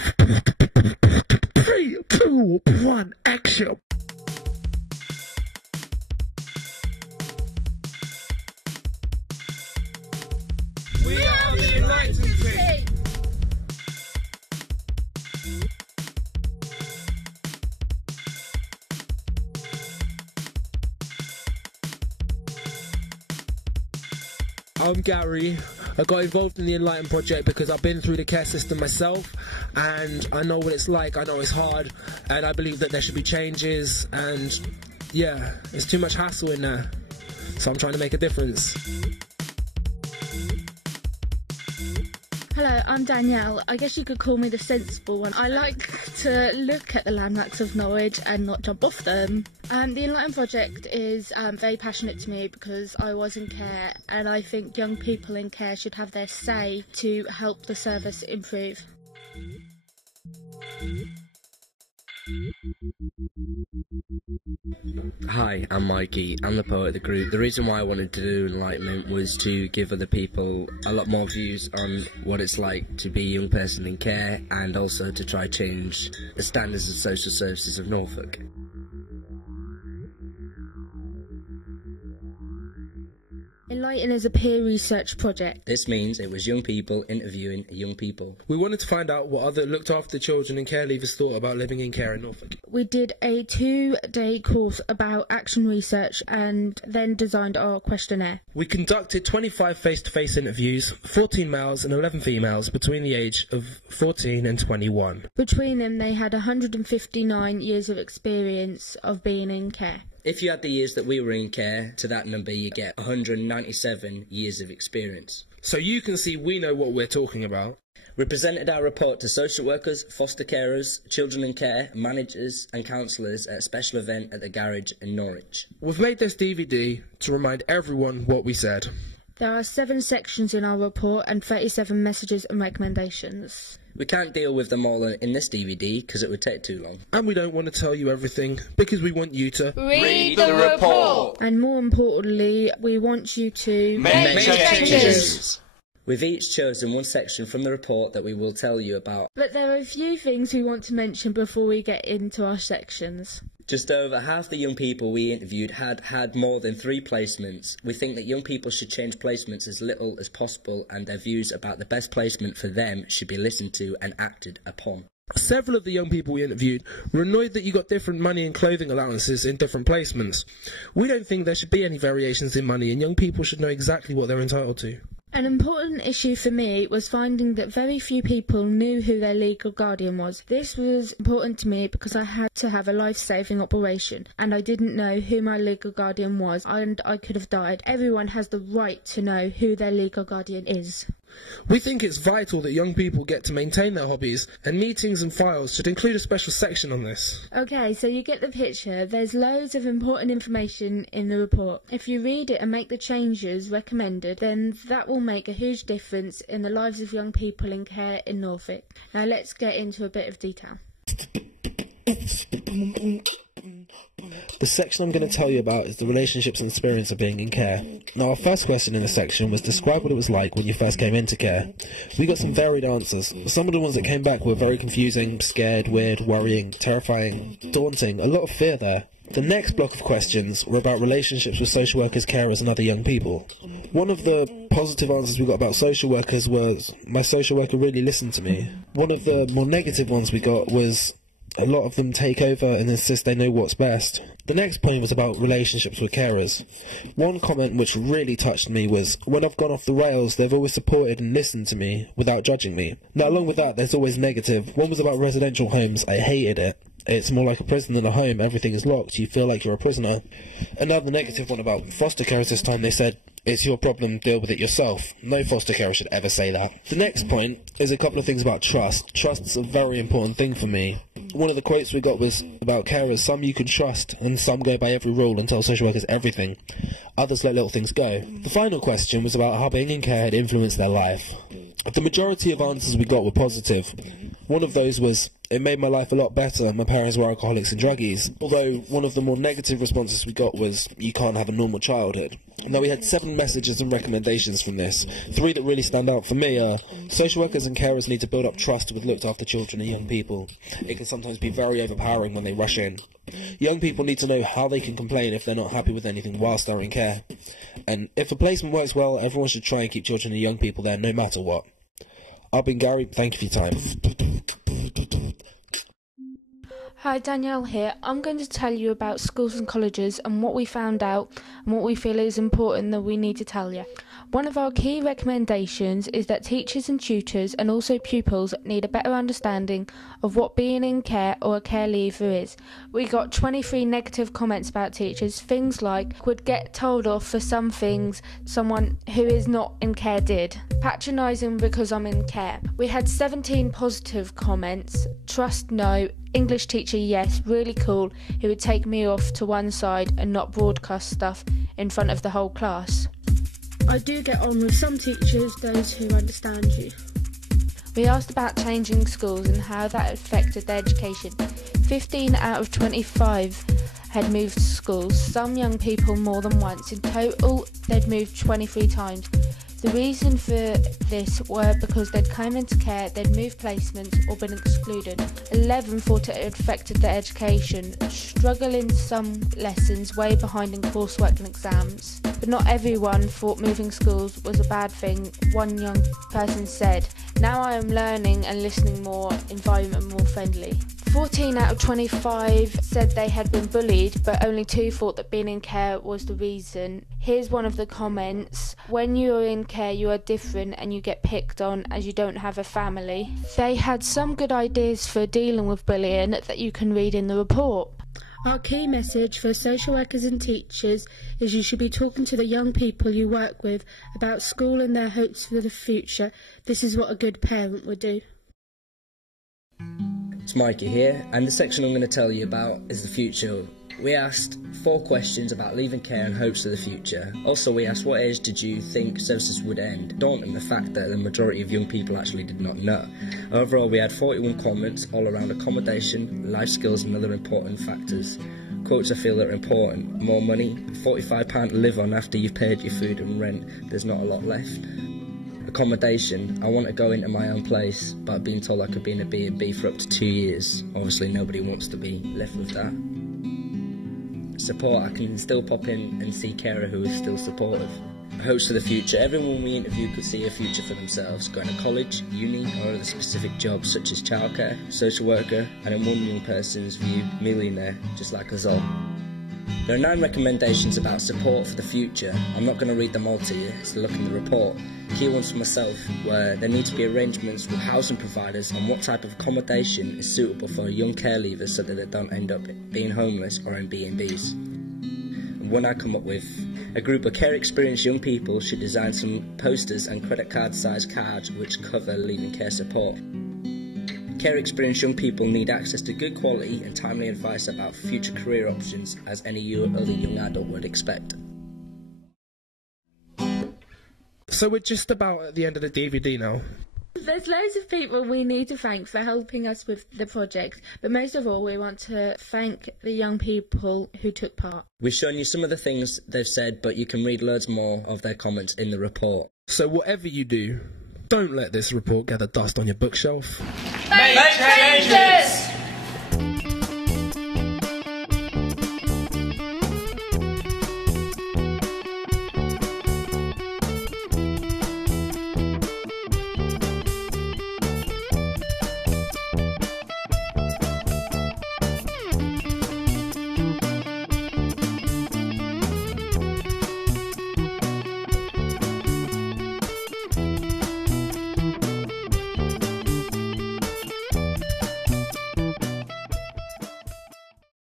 3, 2, 1, action! We are the Enlighten team! I'm Gary. I got involved in the Enlighten project because I've been through the care system myself and I know what it's like, I know it's hard, and I believe that there should be changes, and yeah, it's too much hassle in there, so I'm trying to make a difference. Hello, I'm Danielle. I guess you could call me the sensible one. I like to look at the landmarks of Norwich and not jump off them. The Enlighten project is very passionate to me because I was in care, and I think young people in care should have their say to help the service improve. Hi, I'm Mikey. I'm the poet of the group. The reason why I wanted to do Enlightenment was to give other people a lot more views on what it's like to be a young person in care, and also to try change the standards of social services of Norfolk. Enlighten is a peer research project. This means it was young people interviewing young people. We wanted to find out what other looked after children and care leavers thought about living in care in Norfolk. We did a 2-day course about action research and then designed our questionnaire. We conducted 25 face-to-face interviews, 14 males and 11 females between the age of 14 and 21. Between them, they had 159 years of experience of being in care. If you add the years that we were in care to that number, you get 197 years of experience. So you can see we know what we're talking about. We presented our report to social workers, foster carers, children in care, managers and counsellors at a special event at the garage in Norwich. We've made this DVD to remind everyone what we said. There are 7 sections in our report and 37 messages and recommendations. We can't deal with them all in this DVD because it would take too long. And we don't want to tell you everything because we want you to Read the report! And more importantly, we want you to Make changes! We've each chosen one section from the report that we will tell you about. But there are a few things we want to mention before we get into our sections. Just over half the young people we interviewed had more than 3 placements. We think that young people should change placements as little as possible, and their views about the best placement for them should be listened to and acted upon. Several of the young people we interviewed were annoyed that you got different money and clothing allowances in different placements. We don't think there should be any variations in money, and young people should know exactly what they're entitled to. An important issue for me was finding that very few people knew who their legal guardian was. This was important to me because I had to have a life-saving operation and I didn't know who my legal guardian was and I could have died. Everyone has the right to know who their legal guardian is. We think it's vital that young people get to maintain their hobbies, and meetings and files should include a special section on this. Okay, so you get the picture. There's loads of important information in the report. If you read it and make the changes recommended, then that will make a huge difference in the lives of young people in care in Norfolk. Now let's get into a bit of detail. The section I'm going to tell you about is the relationships and experience of being in care. Now, our first question in the section was describe what it was like when you first came into care. We got some varied answers. Some of the ones that came back were very confusing, scared, weird, worrying, terrifying, daunting, a lot of fear there. The next block of questions were about relationships with social workers, carers and other young people. One of the positive answers we got about social workers was, my social worker really listened to me. One of the more negative ones we got was, a lot of them take over and insist they know what's best. The next point was about relationships with carers. One comment which really touched me was, when I've gone off the rails, they've always supported and listened to me without judging me. Now, along with that, there's always negative. One was about residential homes. I hated it. It's more like a prison than a home. Everything is locked. You feel like you're a prisoner. Another negative one about foster carers this time, they said, it's your problem, deal with it yourself. No foster carer should ever say that. The next point is a couple of things about trust. Trust's a very important thing for me. One of the quotes we got was about carers, some you can trust, and some go by every rule and tell social workers everything. Others let little things go. The final question was about how being in care had influenced their life. The majority of answers we got were positive. One of those was, it made my life a lot better. My parents were alcoholics and druggies. Although one of the more negative responses we got was, you can't have a normal childhood. Now, we had 7 messages and recommendations from this. 3 that really stand out for me are: social workers and carers need to build up trust with looked after children and young people. It can sometimes be very overpowering when they rush in. Young people need to know how they can complain if they're not happy with anything whilst they're in care. And if a placement works well, everyone should try and keep children and young people there no matter what. I've been Gary, thank you for your time. Hi, Danielle here. I'm going to tell you about schools and colleges and what we found out and what we feel is important that we need to tell you. One of our key recommendations is that teachers and tutors and also pupils need a better understanding of what being in care or a care leaver is. We got 23 negative comments about teachers, things like would get told off for some things someone who is not in care did. Patronising because I'm in care. We had 17 positive comments, trust no, English teacher yes, really cool, who would take me off to one side and not broadcast stuff in front of the whole class. I do get on with some teachers, those who understand you. We asked about changing schools and how that affected their education. 15 out of 25 had moved schools, some young people more than once. In total, they'd moved 23 times. The reason for this were because they'd come into care, they'd moved placements or been excluded. 11 thought it had affected their education, struggle in some lessons, way behind in coursework and exams. But not everyone thought moving schools was a bad thing, one young person said. Now I am learning and listening more, environment more friendly. 14 out of 25 said they had been bullied, but only 2 thought that being in care was the reason. Here's one of the comments: when you are in care you are different and you get picked on as you don't have a family. They had some good ideas for dealing with bullying that you can read in the report. Our key message for social workers and teachers is you should be talking to the young people you work with about school and their hopes for the future. This is what a good parent would do. It's Mikey here, and the section I'm going to tell you about is the future. We asked 4 questions about leaving care and hopes for the future. Also, we asked what age did you think services would end, daunting the fact that the majority of young people actually did not know. Overall, we had 41 comments all around accommodation, life skills and other important factors. Quotes I feel that are important: more money, £45 to live on after you've paid your food and rent, there's not a lot left. Accommodation, I want to go into my own place, but I've been told I could be in a B&B for up to 2 years. Obviously nobody wants to be left with that. Support, I can still pop in and see carer who is still supportive. Hopes for the future, everyone we interview could see a future for themselves, going to college, uni or other specific jobs such as childcare, social worker, and in one young person's view, millionaire, just like us all. There are 9 recommendations about support for the future. I'm not going to read them all to you, it's a look in the report. Key ones for myself were there need to be arrangements with housing providers on what type of accommodation is suitable for young care leavers so that they don't end up being homeless or in B&Bs. And one I come up with, a group of care experienced young people should design some posters and credit card sized cards which cover leaving care support. Care experienced young people need access to good quality and timely advice about future career options as any other young adult would expect. So we're just about at the end of the DVD now. There's loads of people we need to thank for helping us with the project, but most of all we want to thank the young people who took part. We've shown you some of the things they've said, but you can read loads more of their comments in the report. So whatever you do, don't let this report gather dust on your bookshelf. Make change!